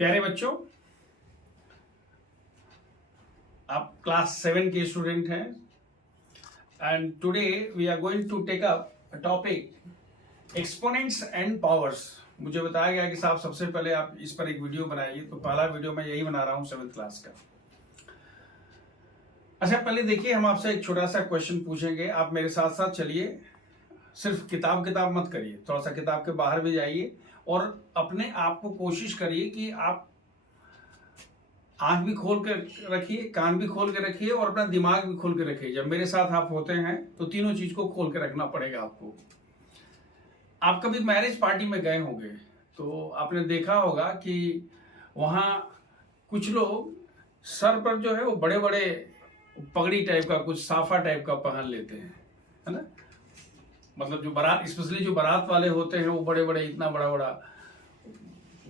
प्यारे बच्चों, आप क्लास 7 के स्टूडेंट हैं and today we are going to take up a topic exponents and powers. मुझे बताया गया कि साहब सबसे पहले आप इस पर एक वीडियो बनाइए, तो पहला वीडियो मैं यही बना रहा हूं 7th क्लास का। अच्छा, पहले देखिए, हम आपसे एक छोटा सा क्वेश्चन पूछेंगे, आप मेरे साथ साथ चलिए। सिर्फ किताब मत करिए, थोड़ा सा किताब के बाहर भी जाइए और अपने आप को कोशिश करिए कि आप आंख भी खोल कर रखिए, कान भी खोल के रखिए और अपना दिमाग भी खोल के रखिए। जब मेरे साथ आप होते हैं तो तीनों चीज को खोल के रखना पड़ेगा आपको। आप कभी मैरिज पार्टी में गए होंगे तो आपने देखा होगा कि वहां कुछ लोग सर पर जो है वो बड़े बड़े पगड़ी टाइप का, कुछ साफा टाइप का पहन लेते हैं, है ना। मतलब जो बारात, स्पेशली जो बारात वाले होते हैं, वो बड़े बड़े, इतना बड़ा बड़ा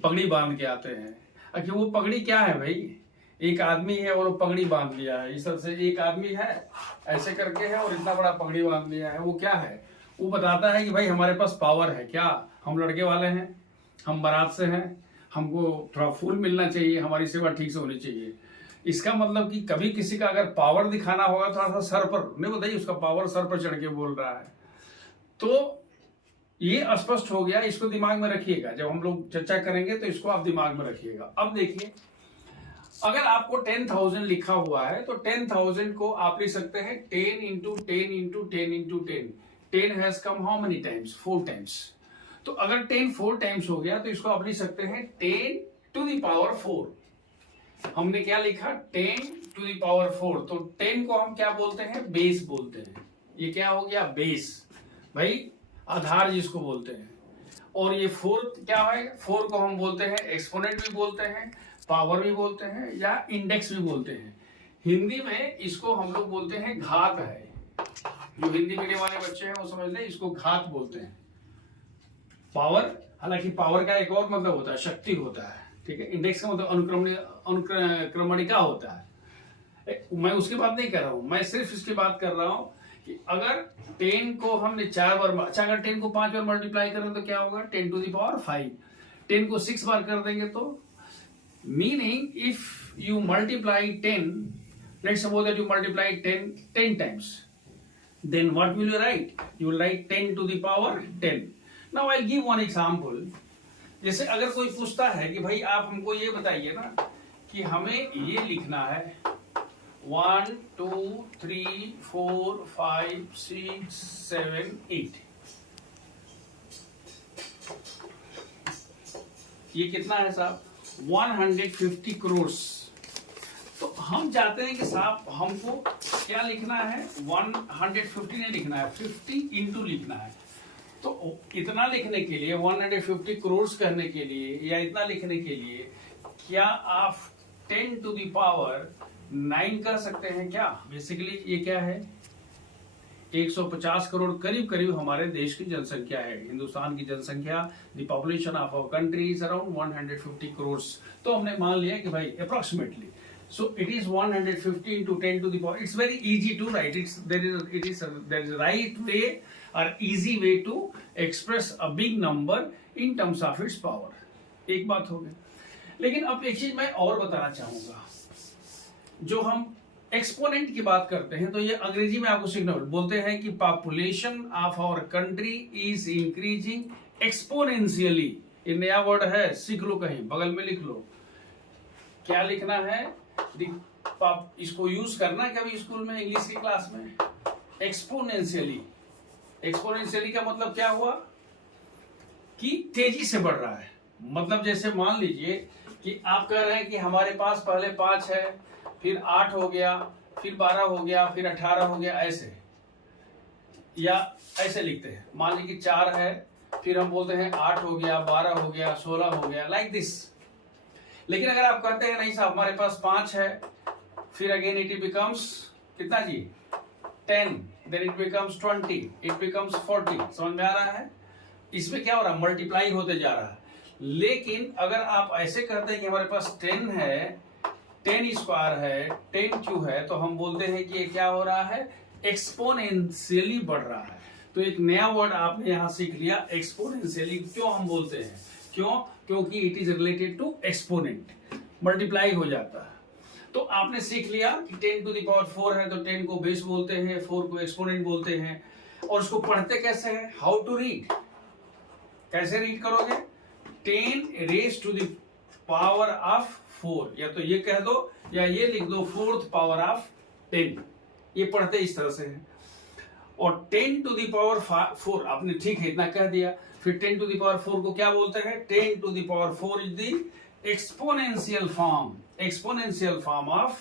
पगड़ी बांध के आते हैं। आखिर वो पगड़ी क्या है भाई? एक आदमी है और वो पगड़ी बांध लिया है, इस तरह से एक आदमी है ऐसे करके है और इतना बड़ा पगड़ी बांध लिया है। वो क्या है? वो बताता है कि भाई हमारे पास पावर है। क्या हम लड़के वाले हैं, हम बारात से हैं, हमको थोड़ा फूल मिलना चाहिए, हमारी सेवा ठीक से होनी चाहिए। इसका मतलब कि कभी किसी का अगर पावर दिखाना होगा थोड़ा सा सर पर, नहीं बताइए उसका पावर सर पर चढ़ के बोल रहा है। तो ये स्पष्ट हो गया, इसको दिमाग में रखिएगा। जब हम लोग चर्चा करेंगे तो इसको आप दिमाग में रखिएगा। अब देखिए, अगर आपको 10,000 लिखा हुआ है तो 10,000 को आप लिख सकते हैं 10 into 10 into 10 into 10। 10 has come how many times? 4 times. तो अगर 10 4 टाइम्स हो गया तो इसको आप लिख सकते हैं 10 टू द पावर 4। हमने क्या लिखा? 10 टू द पावर 4। तो 10 को हम क्या बोलते हैं? बेस बोलते हैं। ये क्या हो गया? बेस, भाई आधार जिसको बोलते हैं। और ये 4 क्या है? 4 को हम बोलते हैं एक्सपोनेंट भी बोलते हैं, पावर भी बोलते हैं, या इंडेक्स भी बोलते हैं। हिंदी में इसको हम लोग बोलते हैं घात है। जो हिंदी मीडियम वाले बच्चे हैं वो समझ लें, इसको घात बोलते हैं। पावर, हालांकि पावर का एक और मतलब होता है, शक्ति होता है, ठीक है। इंडेक्स का मतलब अनुक्रमणिका होता है। मैं उसकी बात नहीं कर रहा हूं, मैं सिर्फ इसकी बात कर रहा हूं कि अगर 10 को हमने 4 बार, अच्छा अगर 10 को 5 बार मल्टीप्लाई करें तो क्या होगा? 10 टू द पावर 5। 10 को 6 बार कर देंगे तो, meaning if you multiply 10, let's suppose that you multiply 10 times, then what will you write? You will write 10 to the power 10. Now I'll give one example. जैसे अगर कोई पूछता है कि भाई आप हमको ये बताइए ना कि हमें ये लिखना है 1 2 3 4 5 6 7 8, ये कितना है साहब? 150 करोड़। तो हम चाहते हैं कि साहब हमको क्या लिखना है? 150 नहीं लिखना है, 50 इंटू लिखना है। तो इतना लिखने के लिए, 150 करोड़ कहने के लिए या इतना लिखने के लिए, क्या आप 10 टू द पावर 9 कर सकते हैं क्या? बेसिकली ये क्या है? 150 करोड़ करीब करीब हमारे देश की जनसंख्या है। हिंदुस्तान की जनसंख्या, the population of our country is around 150 crore. तो हमने मान लिया कि भाई approximately, so it is 150 into 10 to the power. It's very easy to write. There is right way or easy way to express a big number in terms of its power. एक बात हो गई। लेकिन अब एक चीज मैं और बताना चाहूंगा, जो हम एक्सपोनेंट की बात करते हैं तो ये अंग्रेजी में आपको सिग्नल बोलते हैं कि population of our country is increasing exponentially. ये नया वर्ड है, सीख लो, कहीं बगल में लिख लो। क्या लिखना है? इसको यूज करना कभी स्कूल में, इंग्लिश की क्लास में। एक्सपोनेंशियली। एक्सपोनेंशियली का मतलब क्या हुआ? कि तेजी से बढ़ रहा है। मतलब जैसे मान लीजिए कि आप कह रहे हैं कि हमारे पास पहले 5 है, फिर 8 हो गया, फिर 12 हो गया, फिर 18 हो गया, ऐसे। या ऐसे लिखते हैं, मान लीजिए कि 4 है, फिर हम बोलते हैं 8 हो गया, 12 हो गया, 16 हो गया, लाइक दिस। लेकिन अगर आप कहते हैं नहीं साहब हमारे पास 5 है, फिर अगेन इट बिकम्स कितना जी? 10, then it becomes 20, it becomes 40। समझ में आ रहा है? इसमें क्या हो रहा है? मल्टीप्लाई होते जा रहा है। लेकिन अगर आप ऐसे कहते हैं कि हमारे पास 10 है, 10 स्क्वायर है, 10 क्यूब है, तो हम बोलते हैं कि ये क्या हो रहा है? एक्सपोनेंशियली बढ़ रहा है। तो एक नया वर्ड आपने यहां सीख लिया, एक्सपोनेंशियली। क्यों हम बोलते हैं? क्यों? क्योंकि it is related to exponent, multiply हो जाता है। तो आपने सीख लिया कि 10 टू द पावर 4 है तो 10 को बेस बोलते हैं, 4 को एक्सपोनेंट बोलते हैं। और उसको पढ़ते कैसे हैं? हाउ टू रीड, कैसे रीड करोगे? 10 raise to the power of 4, या तो ये कह दो या ये लिख दो 4th पावर ऑफ 10, ये पढ़ते इस तरह से है। और 10 टू द पावर 4 आपने ठीक है इतना कह दिया, फिर 10 टू द पावर 4 को क्या बोलते हैं? 10 to the power 4 is the exponential form of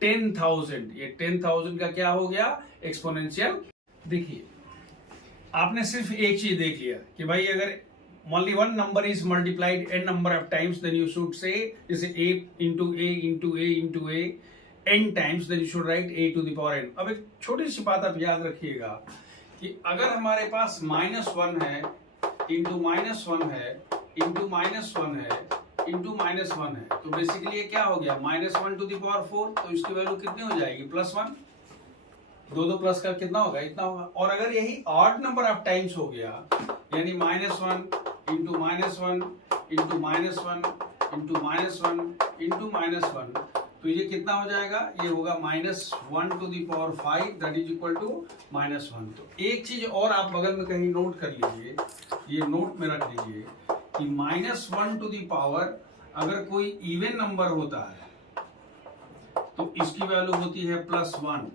10,000। ये 10,000 का क्या हो गया? एक्सपोनेंशियल। देखिए आपने सिर्फ एक चीज देख लिया कि भाई अगर only one number is multiplied n number of times, then you should say जैसे a into a into a into a n times, then you should write a to the power n। अब एक छोटी सी बात आप याद रखिएगा कि अगर हमारे पास -1 है, इंटू -1 है, इंटू -1 है, इंटू -1 है, तो बेसिकली ये क्या हो गया? -1 टू द पावर 4, तो इसकी वैल्यू कितनी हो जाएगी? +1। दो प्लस का कितना होगा? इतना होगा। और अगर यही ऑड नंबर ऑफ टाइम्स हो गया, यानी -1 इंटू -1 इंटू -1 इंटू -1 इंटू -1, तो ये कितना हो जाएगा? ये होगा -1 to the power 5, that is equal to -1। तो एक चीज और आप बगल में कहीं नोट कर लीजिए, ये नोट में रख लीजिए कि -1 टू द पावर अगर कोई इवन नंबर होता है तो इसकी वैल्यू होती है +1,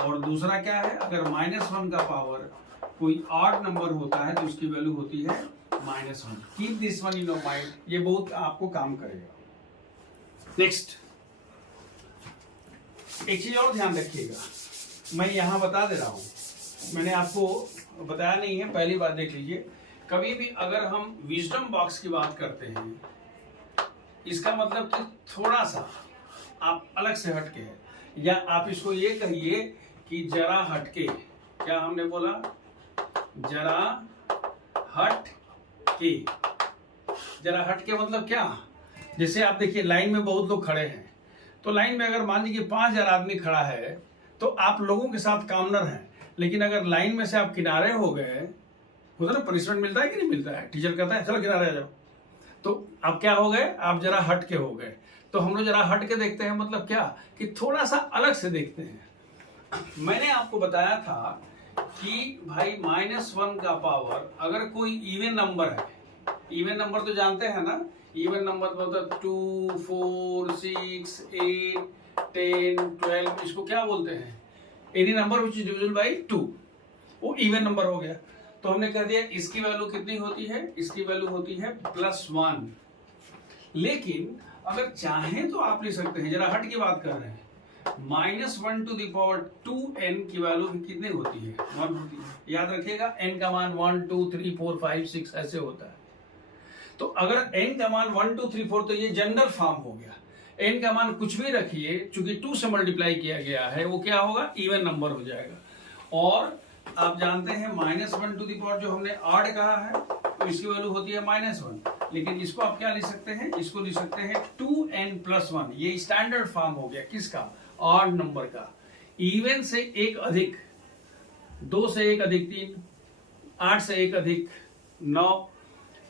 और दूसरा क्या है? अगर -1 का पावर कोई ऑड नंबर होता है तो इसकी वैल्यू होती है -1। Keep this one in your mind, ये बहुत आपको काम करेगा। नेक्स्ट एक चीज और ध्यान रखिएगा, मैं यहां बता दे रहा हूं, मैंने आपको बताया नहीं है, पहली बात देख लीजिए। कभी भी अगर हम विजडम बॉक्स की बात करते हैं, इसका मतलब कि थोड़ा सा आप अलग से हटके है, या आप इसको ये कहिए कि जरा हटके। क्या हमने बोला? जरा हट के। जरा हटके मतलब क्या? जैसे आप देखिए लाइन में बहुत लोग खड़े हैं, तो लाइन में अगर मान लीजिए 5,000 आदमी खड़ा है तो आप लोगों के साथ काउंटर हैं, लेकिन अगर लाइन में से आप किनारे हो गए, होता ना, पनिशमेंट मिलता है कि नहीं मिलता है? टीचर कहता है चलो किनारे आ जाओ, तो आप क्या हो गए? आप जरा हट के हो गए। तो हम लोग जरा हट के देखते हैं, मतलब क्या कि थोड़ा सा अलग से देखते हैं। मैंने आपको बताया था कि भाई -1 का पावर अगर कोई इवन नंबर है, इवन नंबर तो जानते हैं ना, इवन नंबर मतलब 2, 4, 6, 8, 10, 12, इसको क्या बोलते हैं? Any number which is divisible by 2, वो इवन नंबर हो गया। तो हमने कह दिया इसकी वैल्यू कितनी होती है? इसकी वैल्यू होती है +1। लेकिन अगर चाहें तो आप लिख सकते हैं, जरा हट की बात कर रहे हैं, -1 टू द पावर 2n की वैल्यू कितनी होती है? 1 होती है। याद रखिएगा n का मान 1 2 3 4 5 6 ऐसे होता है। तो अगर n का मान 1 2 3 4, तो ये जनरल फॉर्म हो गया। n का मान कुछ भी रखिए, चूंकि 2 से मल्टीप्लाई किया गया है, वो क्या होगा? इवन नंबर हो जाएगा। और आप जानते हैं -1 टू द पावर जो हमने ऑड कहा है, तो इसकी वैल्यू होती है -1। लेकिन इसको आप क्या लिख सकते हैं? इसको लिख सकते हैं 2n+1। ये स्टैंडर्ड फॉर्म हो गया किसका? ऑड नंबर का। इवन से एक अधिक, 2 से एक अधिक 3, 8 से एक अधिक 9,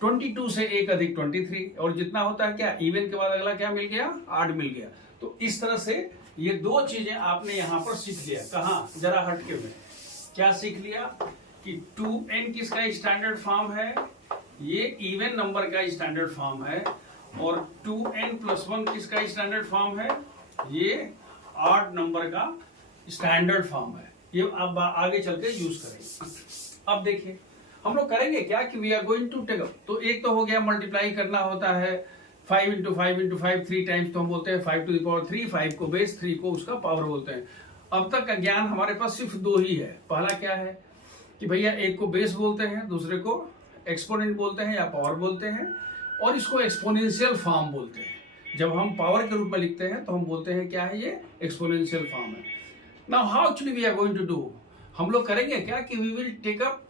22 से एक अधिक 23, और जितना होता है क्या? इवन के बाद अगला क्या मिल गया? ऑड मिल गया। तो इस तरह से ये दो चीजें आपने यहां पर सीख लिया। कहां? जरा हटके में। क्या सीख लिया? कि 2n किसका स्टैंडर्ड फॉर्म है? ये इवन नंबर का स्टैंडर्ड फॉर्म है। और 2n+1 किसका स्टैंडर्ड फॉर्म है? ये ऑड नंबर का स्टैंडर्ड फॉर्म है। ये अब आगे चल के यूज करेंगे। अब देखिए हम लोग करेंगे क्या कि we are going to take up. तो एक तो हो गया मल्टीप्लाई करना होता है 5 × 5 × 5 3 टाइम्स, तो हम बोलते हैं 5 टू द पावर 3, 5 को बेस, 3 को उसका पावर बोलते हैं। अब तक का ज्ञान हमारे पास सिर्फ दो ही है। पहला क्या है कि भैया एक को बेस बोलते हैं, दूसरे को एक्सपोनेंट बोलते हैं या पावर बोलते हैं, और इसको एक्सपोनेंशियल फॉर्म बोलते हैं। जब हम पावर के रूप में लिखते हैं तो हम बोलते हैं क्या है? ये एक्सपोनेंशियल फॉर्म है। Now how actually we are going to do, हम लोग करेंगे क्या कि we will take up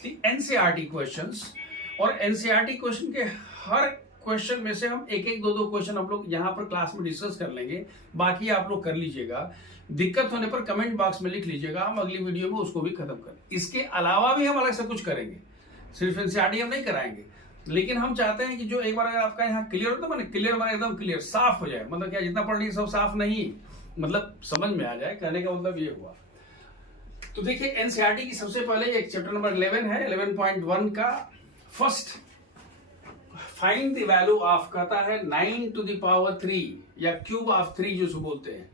the NCERT questions, और एनसीईआरटी क्वेश्चन के हर क्वेश्चन में से हम एक एक दो क्वेश्चन हम लोग यहाँ पर क्लास में डिस्कस कर लेंगे। बाकी आप लोग कर लीजिएगा, दिक्कत होने पर कमेंट बॉक्स में लिख लीजिएगा, हम अगली वीडियो में उसको भी खत्म करें। इसके अलावा भी हम अलग से कुछ करेंगे, सिर्फ एनसीईआरटी हम नहीं कराएंगे। लेकिन हम चाहते हैं कि जो एक बार अगर आपका यहाँ क्लियर होता है, मैंने क्लियर माना एकदम क्लियर साफ हो जाए, मतलब क्या जितना पढ़ ली सब साफ नहीं, मतलब समझ में आ जाए, कहने का मतलब ये हुआ। तो देखिए एनसीईआरटी की सबसे पहले एक चैप्टर नंबर 11 है, 11.1 का first find the value of, कहता है 9 टू द पावर 3 या क्यूब ऑफ 3 जो बोलते हैं।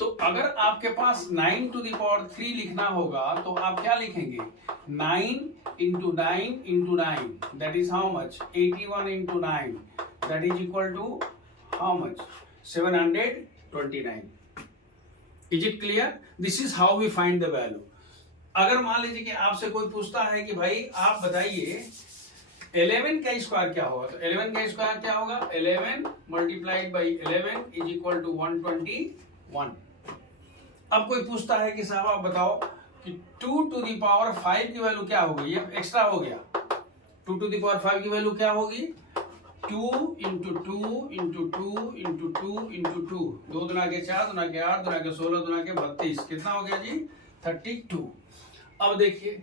तो अगर आपके पास 9 टू द पावर 3 लिखना होगा तो आप क्या लिखेंगे, 9 into 9 into 9, that is how much, 81 into 9, that is equal to how much, 729। Is it clear? This is how we find the value. अगर मान लीजिए कि आपसे कोई पूछता है कि भाई आप बताइए 11 का स्क्वायर क्या होगा, तो 11 का स्क्वायर क्या होगा, 11 multiplied by 11 is equal to 121। अब कोई पूछता है कि साहब आप बताओ कि 2 टू दी पावर 5 की वैल्यू क्या होगी, ये एक्स्ट्रा हो गया, 2 टू दी पावर 5 की वैल्यू क्या होगी, 2 इंटू 2 इंटू 2 इंटू 2 इंटू 2, 2 दुना के 4 दुना के 8 दुना के 16 दुना के 32, कितना हो गया जी, 32। अब देखिए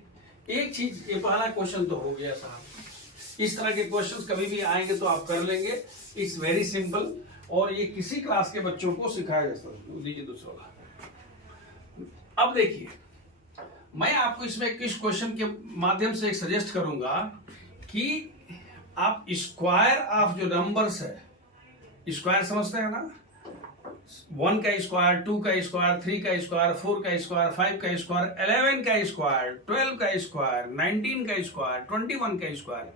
एक चीज, ये पहला क्वेश्चन तो हो गया साहब, इस तरह के क्वेश्चंस कभी भी आएंगे तो आप कर लेंगे, इट्स वेरी सिंपल, और ये किसी क्लास के बच्चों को सिखाया जा सकता है। दीजिए दूसरा वाला। अब देखिए मैं आपको इसमें किस क्वेश्चन के माध्यम से एक सजेस्ट करूंगा कि आप स्क्वायर ऑफ जो नंबर्स है, स्क्वायर समझते हैं ना, 1 का स्क्वायर, 2 का स्क्वायर, 3 का स्क्वायर, 4 का स्क्वायर, 5 का स्क्वायर, 11 का स्क्वायर, 12 का स्क्वायर, 19 का स्क्वायर, 21 का स्क्वायर,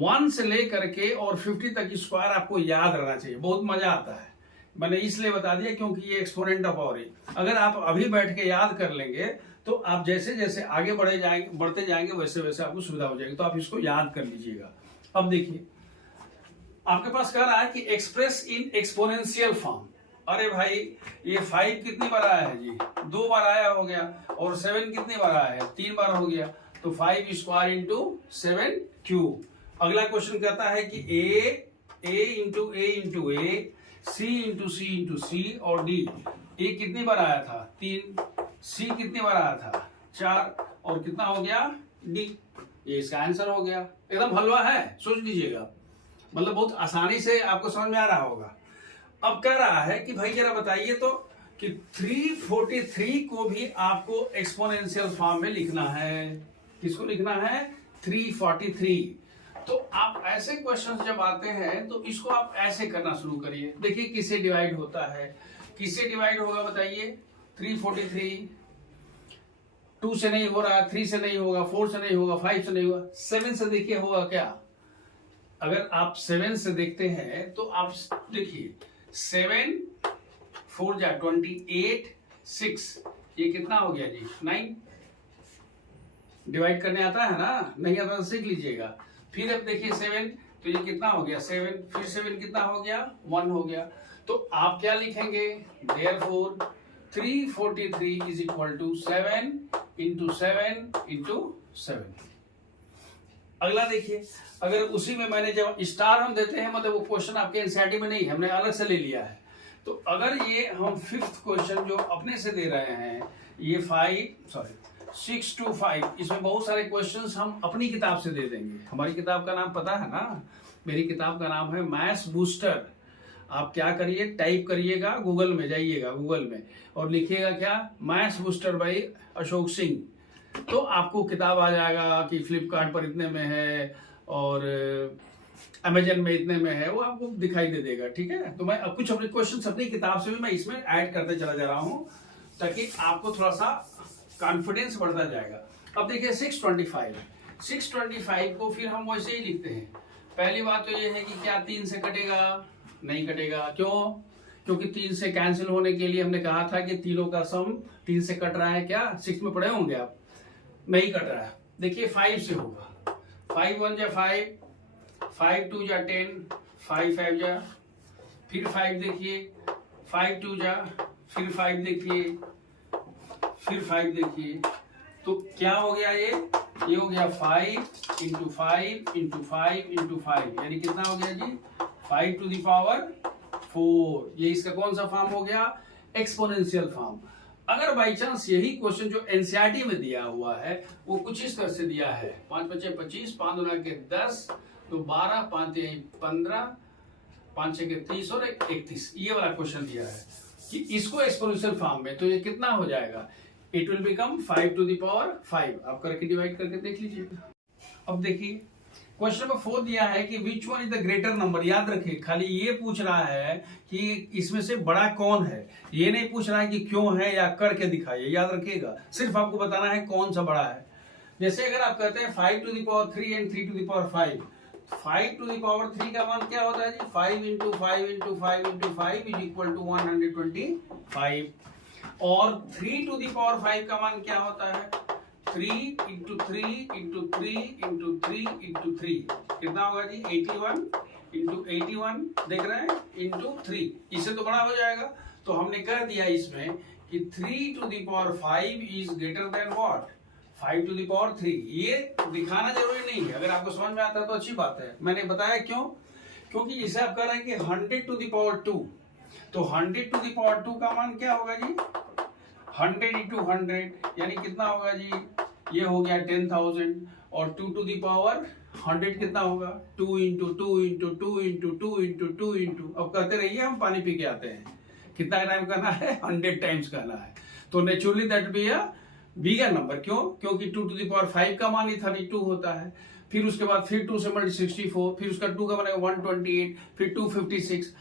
1 से लेकर के और 50 तक स्क्वायर आपको याद रहना चाहिए, बहुत मजा आता है। मैंने इसलिए बता दिया क्योंकि ये एक्सपोनेंट ऑफ पावर है, अगर आप अभी बैठ के याद कर लेंगे तो आप जैसे जैसे आगे बढ़ते जाएंगे वैसे वैसे आपको सुविधा हो जाएगी, तो आप इसको याद कर लीजिएगा। अब देखिए आपके पास कह रहा है कि एक्सप्रेस इन एक्सपोनेंशियल फॉर्म। अरे भाई ये 5 कितनी बार आया है जी, 2 बार आया हो गया, और 7 कितनी बार आया है, 3 बार हो गया, तो 5 स्क्वायर इंटू 7 क्यूब। अगला क्वेश्चन कहता है कि ए इंटू ए इंटू ए, सी इंटू सी इंटू सी, और डी, ए कितनी बार आया था, 3, सी कितनी बार आया था, 4, और कितना हो गया, डी। ये इसका आंसर हो गया, एकदम हलवा है, सोच लीजिएगा, मतलब बहुत आसानी से आपको समझ में आ रहा होगा। अब कह रहा है कि भाई जरा बताइए तो कि 343 को भी आपको एक्सपोनेंशियल फॉर्म में लिखना है। किसको लिखना है, 343। तो आप ऐसे क्वेश्चंस जब आते हैं तो इसको आप ऐसे करना शुरू करिए। देखिए किससे डिवाइड होता है, किससे डिवाइड होगा बताइए, 343 2 से नहीं हो रहा, 3 से नहीं होगा, 4 से नहीं होगा, 5 से नहीं होगा, 7 से देखिए होगा क्या। अगर आप 7 से देखते हैं तो आप देखिए 7 4 जा 28, 6, ये कितना हो गया जी, 9। डिवाइड करने आता है ना, नहीं आता तो सीख लीजिएगा। फिर अब देखिए 7, तो ये कितना हो गया 7, फिर 7 कितना हो गया, 1 हो गया। तो आप क्या लिखेंगे, therefore 343 is equal to 7 into 7 into 7। अगला देखिए, अगर उसी में मैंने जब स्टार हम देते हैं, मतलब वो क्वेश्चन आपके एनसीईआरटी में नहीं, हमने अलग से ले लिया है। तो अगर ये हम 5th क्वेश्चन जो अपने से दे रहे हैं, ये 6 to 5, इसमें बहुत सारे क्वेश्चंस हम अपनी किताब से दे देंगे। हमारी किताब का नाम पता है ना, मेरी किताब का नाम है मैथ्स बूस्टर। आप क्या करिए, टाइप करिएगा, गूगल में जाइएगा, गूगल में और लिखिएगा क्या, maths booster by Ashok Singh, तो आपको किताब आ जाएगा कि फ्लिपकार्ट पर इतने में है और अमेजन में इतने में है, वो आपको दिखाई दे देगा। ठीक है, तो मैं अब कुछ अपने क्वेश्चन अपनी किताब से भी मैं इसमें ऐड करते चला जा रहा हूँ ताकि आपको थोड़ा सा कॉन्फिडेंस बढ़ता जाएगा। अब देखिए 625 को फिर हम वैसे ही लिखते हैं। पहली बात तो ये है कि क्या 3 से कटेगा, नहीं कटेगा, क्यों, क्योंकि 3 से कैंसिल होने के लिए हमने कहा था कि तीनों का सम 3 से कट रहा है, क्या 6 में पढ़े होंगे आप, नहीं कट रहा है। देखिए 5 से होगा, 5 1 जा 5, 5 2 जा 10, 5 5 जा, फिर 5 देखिए, 5 2 जा, फिर 5 देखिए, फिर 5 देखिए, तो क्या हो गया, ये हो गया 5 इंटू 5 इंटू 5 इंटू 5, यानी कितना हो गया जी, 5 टू दी पावर 4। ये इसका कौन सा फॉर्म हो गया, एक्सपोनेंशियल फॉर्म। अगर बाई चांस यही क्वेश्चन जो एनसीईआरटी में दिया हुआ है वो कुछ इस तरह से दिया है, 5 × 5 = 25, 5 × 2 = 10, 2 = 12, 5 × 3 = 15, 5 × 6 = 30 और 31, ये वाला क्वेश्चन दिया है कि इसको एक्सपोनेंशियल फॉर्म में, तो ये कितना हो जाएगा, it will become 5 to the power 5। आप करके डिवाइड करके देख लीजिए। अब देखिए क्वेश्चन नंबर 4 दिया है कि which one is the greater number. याद रखिए खाली ये पूछ रहा है कि इसमें से बड़ा कौन है, ये नहीं पूछ रहा है कि क्यों है या करके दिखाइए। याद रखिएगा सिर्फ आपको बताना है कौन सा बड़ा है। जैसे अगर आप कहते हैं 5 to the power 3 and 3 to the power 5, 5 to the power 3 का मान क्या होता है जी, 5 × 5 × 5 × 5 is equal to 125, और 3 to the power 5 का मान क्या होता है, 3 × 3 × 3 × 3 × 3 कितना होगा जी, 81 × 81 देख रहे हैं इंटू 3, इससे तो बड़ा हो जाएगा। तो हमने कह दिया इसमें कि 3 to the power 5 is greater than what, 5 to the power 3। ये दिखाना जरूरी नहीं है, अगर आपको समझ में आता है तो अच्छी बात है। मैंने बताया क्यों, क्योंकि इसे आप कह रहे हैं कि 100 to the power 2, तो 100 to the power 2 का मान क्या होगा जी, 100 × 100 यानी कितना होगा जी, ये हो गया 10,000, और 2 to the power 100 कितना होगा, 2 × 2 × 2 × 2 × 2 × अब करते रहिए, हम पानी पी के आते हैं। कितना टाइम करना है, 100 टाइम्स करना है। तो naturally that be a bigger number. क्यों, क्योंकि 2 to the power 5 का मान ही 32 होता है, फिर उसके बाद फिर 2 से मल्टी 64, फिर उसका 2 का बनेगा 128, फिर 256,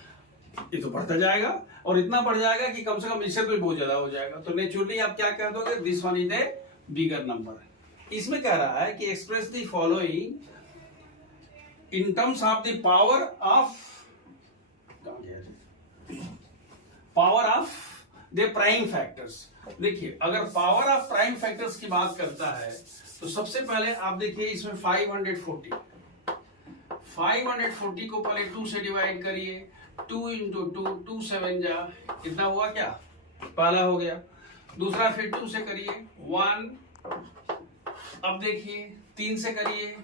ये तो बढ़ता जाएगा और इतना बढ़ जाएगा कि कम से कम इससे तो बहुत ज्यादा हो जाएगा। तो नेचुरली आप क्या कह दोगे, this one is a bigger number. इसमें कह रहा है कि express the following in terms of the power of the prime factors. देखिए अगर पावर ऑफ प्राइम फैक्टर्स की बात करता है तो सबसे पहले आप देखिए इसमें 540 को पहले 2 से डिवाइड करिए, 2 × 2, 2 7 जा कितना हुआ, क्या पहला हो गया। दूसरा फिर 2 से करिए 1, अब देखिए 3 से करिए,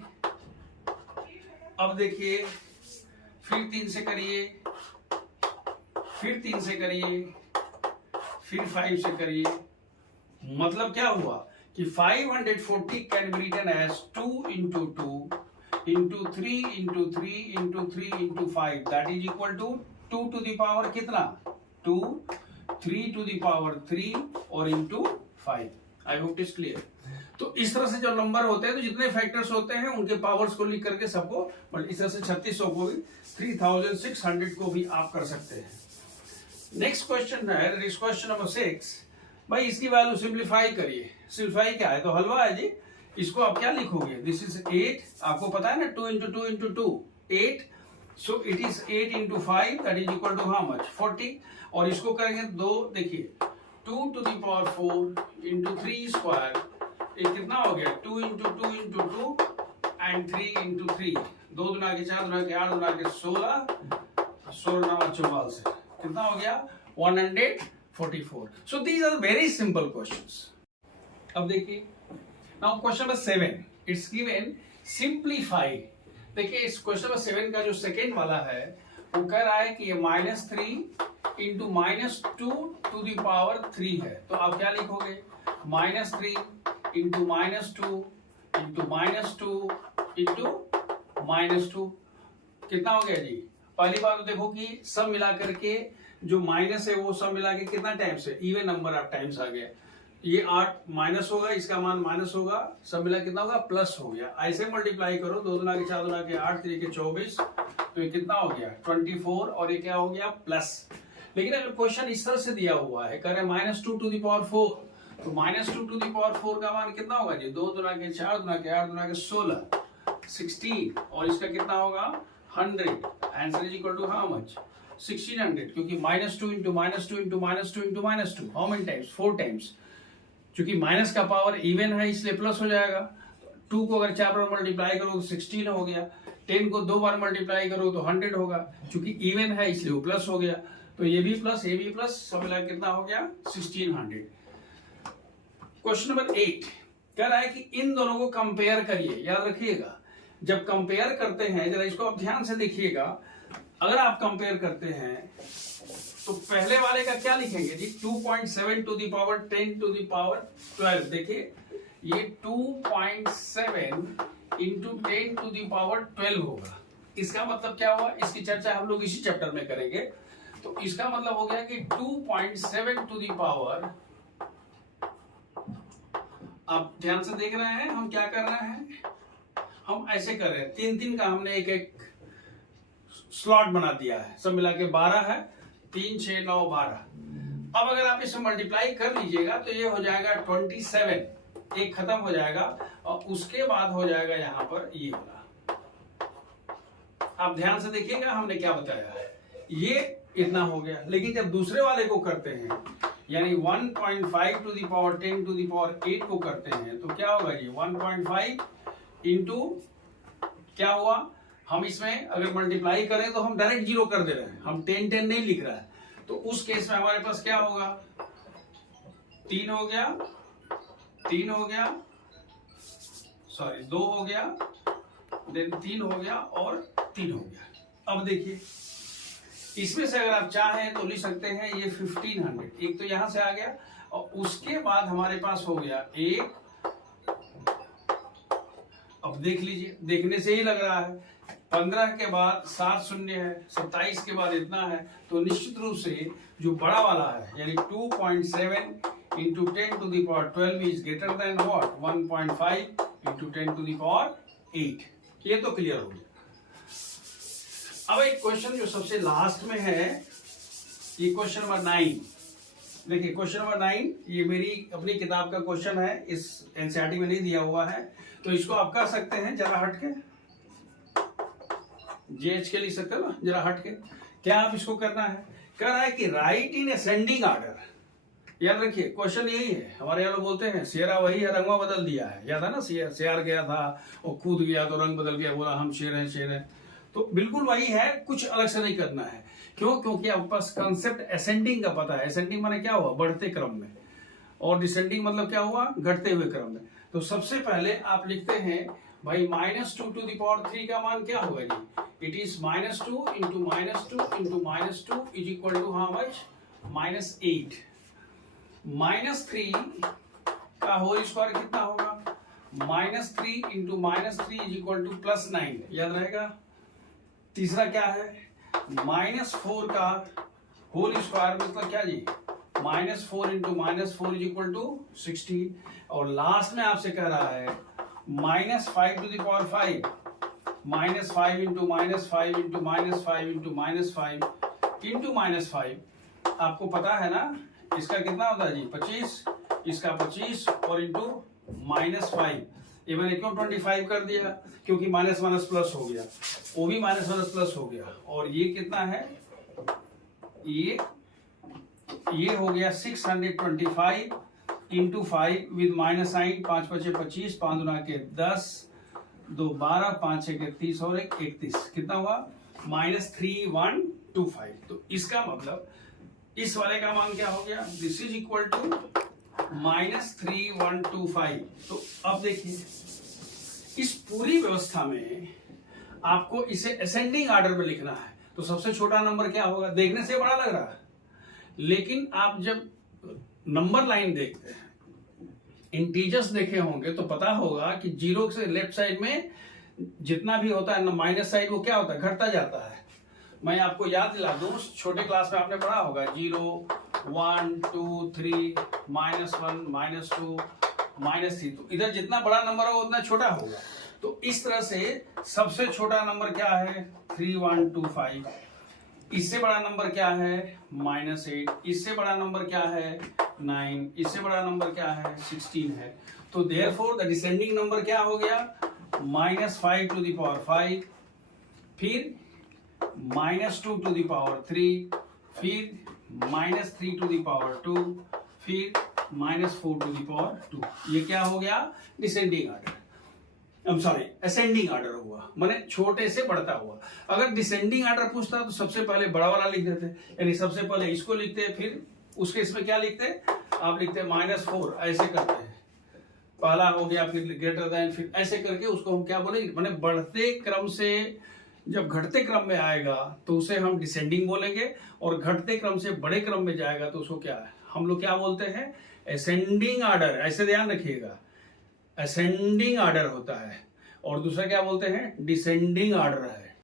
अब देखिए फिर 3 से करिए, फिर 3 से करिए, फिर 5 से करिए। मतलब क्या हुआ कि 540 can be written as 2 × 2 × 3 × 3 × 3 × 5 that is equal to 2 to the power कितना, 2, 3 to the power 3 और into 5। I hope it is clear. तो इस तरह से जो नंबर होते हैं, तो जितने फैक्टर्स होते हैं उनके पावर्स को लिख करके सबको, बट इस तरह से 3600 को भी 3600 को भी आप कर सकते हैं। नेक्स्ट क्वेश्चन है क्वेश्चन नंबर 6। भाई इसकी वैल्यू सिंप्लीफाई करिए। सिंप्लीफाई क्या है, तो हलवा है जी। इसको आप क्या लिखोगे, दिस इज 8, आपको पता है ना 2 × 2 × 2 8, so it is 8 × 5 that is equal to how much, 40। और इसको करेंगे 2, देखिए 2 to the power 4 × 3 स्क्वायर, ये कितना हो गया, 2 × 2 × 2 एंड 3 × 3, 2 × 4 × 8 × 16, 16 44 कितना हो गया, 144। So these are very simple questions. अब देखिए now question number 7, it's given simplify. देखिए इस क्वेश्चन नंबर 7 का जो सेकेंड वाला है वो कह रहा है कि ये -3 × -2 to the power 3 है। तो आप क्या लिखोगे, -3 × -2 × -2 कितना हो गया जी। पहली बात तो देखो कि सब मिला करके जो माइनस है वो सब मिला के कितना टाइम्स है, इवन नंबर ऑफ टाइम्स आ गया। ये 8 माइनस होगा, इसका मान माइनस होगा, सब मिला कितना होगा, प्लस हो गया। ऐसे मल्टीप्लाई करो, 2 × 4 × 8 3 × 24, तो ये कितना हो गया 24, और ये क्या हो गया प्लस। लेकिन अगर क्वेश्चन इस तरह से दिया हुआ है, कह रहे -2 to the power 4, तो -2 to the power 4 का मान कितना होगा जी, 2 × 4 × 8 × 16 16, और इसका कितना होगा 100। Answer is equal to how much, 1600, क्योंकि -2 × -2 × -2 × -2 हाउ मेनी टाइम्स, 4 टाइम्स। क्योंकि माइनस का पावर इवन है इसलिए प्लस हो जाएगा। 2 को अगर 4 बार मल्टीप्लाई करो तो 16 हो गया, 10 को 2 बार मल्टीप्लाई करो तो 100 होगा। क्योंकि इवन है इसलिए वो प्लस हो गया, तो ये भी प्लस ये भी प्लस, सब मिला कितना हो गया 1600। क्वेश्चन नंबर 8 कह रहा है कि इन दोनों को कंपेयर करिए। याद रखिएगा जब कंपेयर करते हैं, जरा इसको आप ध्यान से देखिएगा, अगर आप कंपेयर करते हैं तो पहले वाले का क्या लिखेंगे जी, 2.7 to the power 10 to the power 12। देखिए ये 2.7 इंटू 10 टू द पावर 12 होगा। इसका मतलब क्या हुआ, इसकी चर्चा हम लोग इसी चैप्टर में करेंगे। तो इसका मतलब हो गया कि 2.7 टू द पावर, आप ध्यान से देख रहे हैं हम क्या कर रहे हैं, हम ऐसे कर रहे हैं, तीन तीन का हमने एक एक स्लॉट बना दिया है, सब मिला के 12 है, 3 6 9 12। अब अगर आप इसमें मल्टीप्लाई कर लीजिएगा तो ये हो जाएगा 27, एक खत्म हो जाएगा और उसके बाद हो जाएगा यहाँ पर ये वाला। आप ध्यान से देखिएगा हमने क्या बताया है, ये इतना हो गया। लेकिन जब दूसरे वाले को करते हैं यानी 1.5 to the power 10 to the power 8 को करते हैं तो क्या होगा जी, 1.5 इंटू क्या हुआ, हम इसमें अगर मल्टीप्लाई करें तो हम डायरेक्ट जीरो कर दे रहे हैं, हम 10 10 नहीं लिख रहा है। तो उस केस में हमारे पास क्या होगा, 3 हो गया, 3 हो गया, सॉरी 2 हो गया, देन 3 हो गया और 3 हो गया। अब देखिए इसमें से अगर आप चाहें तो लिख सकते हैं ये 1500, एक तो यहां से आ गया और उसके बाद हमारे पास हो गया एक। अब देख लीजिए, देखने से ही लग रहा है 15 के बाद 7 शून्य है, 27 के बाद इतना है, तो निश्चित रूप से जो बड़ा वाला है यानी 2.7 into 10 to the power 12 is greater than what, 1.5 into 10 to the power 8। ये तो क्लियर हो गया। अब एक क्वेश्चन जो सबसे लास्ट में है, ये क्वेश्चन नंबर 9। देखिए क्वेश्चन नंबर 9 ये मेरी अपनी किताब का क्वेश्चन है, इस एनसीईआरटी में नहीं दिया हुआ है, तो इसको आप कर सकते हैं जरा हट के, जेएच के लिख सकते हो ना जरा हट के। क्या आप इसको करना है, कह रहा है कि राइट इन असेंडिंग ऑर्डर। याद रखिए क्वेश्चन यही है, हमारे यहाँ लोग बोलते हैं शेरा वही है रंगवा बदल दिया है, याद है ना, शेर गया था और कूद गया तो रंग बदल गया, बोला हम शेर हैं शेर हैं। तो बिल्कुल वही है, कुछ अलग से नहीं करना है। क्यों, क्योंकि आपके पास कंसेप्ट असेंडिंग का पता है। असेंडिंग माने क्या हुआ, बढ़ते क्रम में, और डिसेंडिंग मतलब क्या हुआ, घटते हुए क्रम में। तो सबसे पहले आप लिखते हैं भाई -2 टू द पावर 3 का मान क्या होगा जी, it is -2 into -2 into -2 is equal to how much, -8। -3 का होल स्क्वायर कितना होगा, -3 इंटू -3 इज इक्वल टू +9, याद रहेगा। तीसरा क्या है, -4 का होल स्क्वायर मतलब क्या जी, -4 इंटू -4 इज इक्वल टू 16। और लास्ट में आपसे कह रहा है -5 to the power 5, -5 into -5 into -5 into -5 into -5। आपको पता है ना इसका कितना होता है जी, 25, इसका 25 और इंटू -5। ये मैंने क्यों 25 कर दिया, क्योंकि माइनस माइनस प्लस हो गया, वो भी माइनस माइनस प्लस हो गया। और ये कितना है, ये हो गया 625 इंटू 5 विद माइनस साइन, 5 5 25, 5 गुना के 10, 2 12, 5 6 के 30 और 1 31, कितना हुआ -3125। तो इसका मतलब इस वाले का मान क्या हो गया, दिस इज इक्वल टू -3125। तो अब देखिए इस पूरी व्यवस्था में आपको इसे असेंडिंग ऑर्डर में लिखना है। तो सबसे छोटा नंबर क्या होगा, देखने से बड़ा लग रहा है, लेकिन आप जब नंबर लाइन देखते हैं, इंटीजर्स देखे होंगे तो पता होगा कि जीरो से लेफ्ट साइड में जितना भी होता है ना माइनस साइड, वो क्या होता है, घटता जाता है। मैं आपको याद दिला दूं, छोटे क्लास में आपने पढ़ा होगा 0 1 2 3 -1 -2 -3। तो इधर जितना बड़ा नंबर होगा उतना छोटा होगा। तो इस तरह से सबसे छोटा नंबर क्या है, 3125। इससे बड़ा नंबर क्या है, -8। इससे बड़ा नंबर क्या है, 9। इससे बड़ा नंबर क्या है, 16 है। तो देयरफॉर द डिसेंडिंग नंबर क्या हो गया, -5 टू द पावर 5, फिर -2 टू द पावर 3, फिर -3 टू द पावर 2, फिर -4 टू द पावर 2। ये क्या हो गया, डिसेंडिंग ऑर्डर, असेंडिंग ऑर्डर हुआ, माने छोटे से बढ़ता हुआ। अगर डिसेंडिंग ऑर्डर पूछता तो सबसे पहले बड़ा वाला लिख देते, यानी सबसे पहले इसको लिखते, फिर उसके इसमें क्या लिखते, आप लिखते -4, ऐसे करते हैं, पहला हो गया, फिर ग्रेटर देन, फिर ऐसे करके उसको हम क्या बोलेंगे, माने बढ़ते क्रम से जब घटते क्रम में आएगा तो उसे हम डिसेंडिंग बोलेंगे, और घटते क्रम से बड़े क्रम में जाएगा तो उसको क्या हम लोग क्या बोलते हैं, असेंडिंग आर्डर। ऐसे ध्यान रखिएगा, असेंडिंग आर्डर होता है। और दूसरा क्या बोलते हैं, डिसेंडिंग आर्डर है।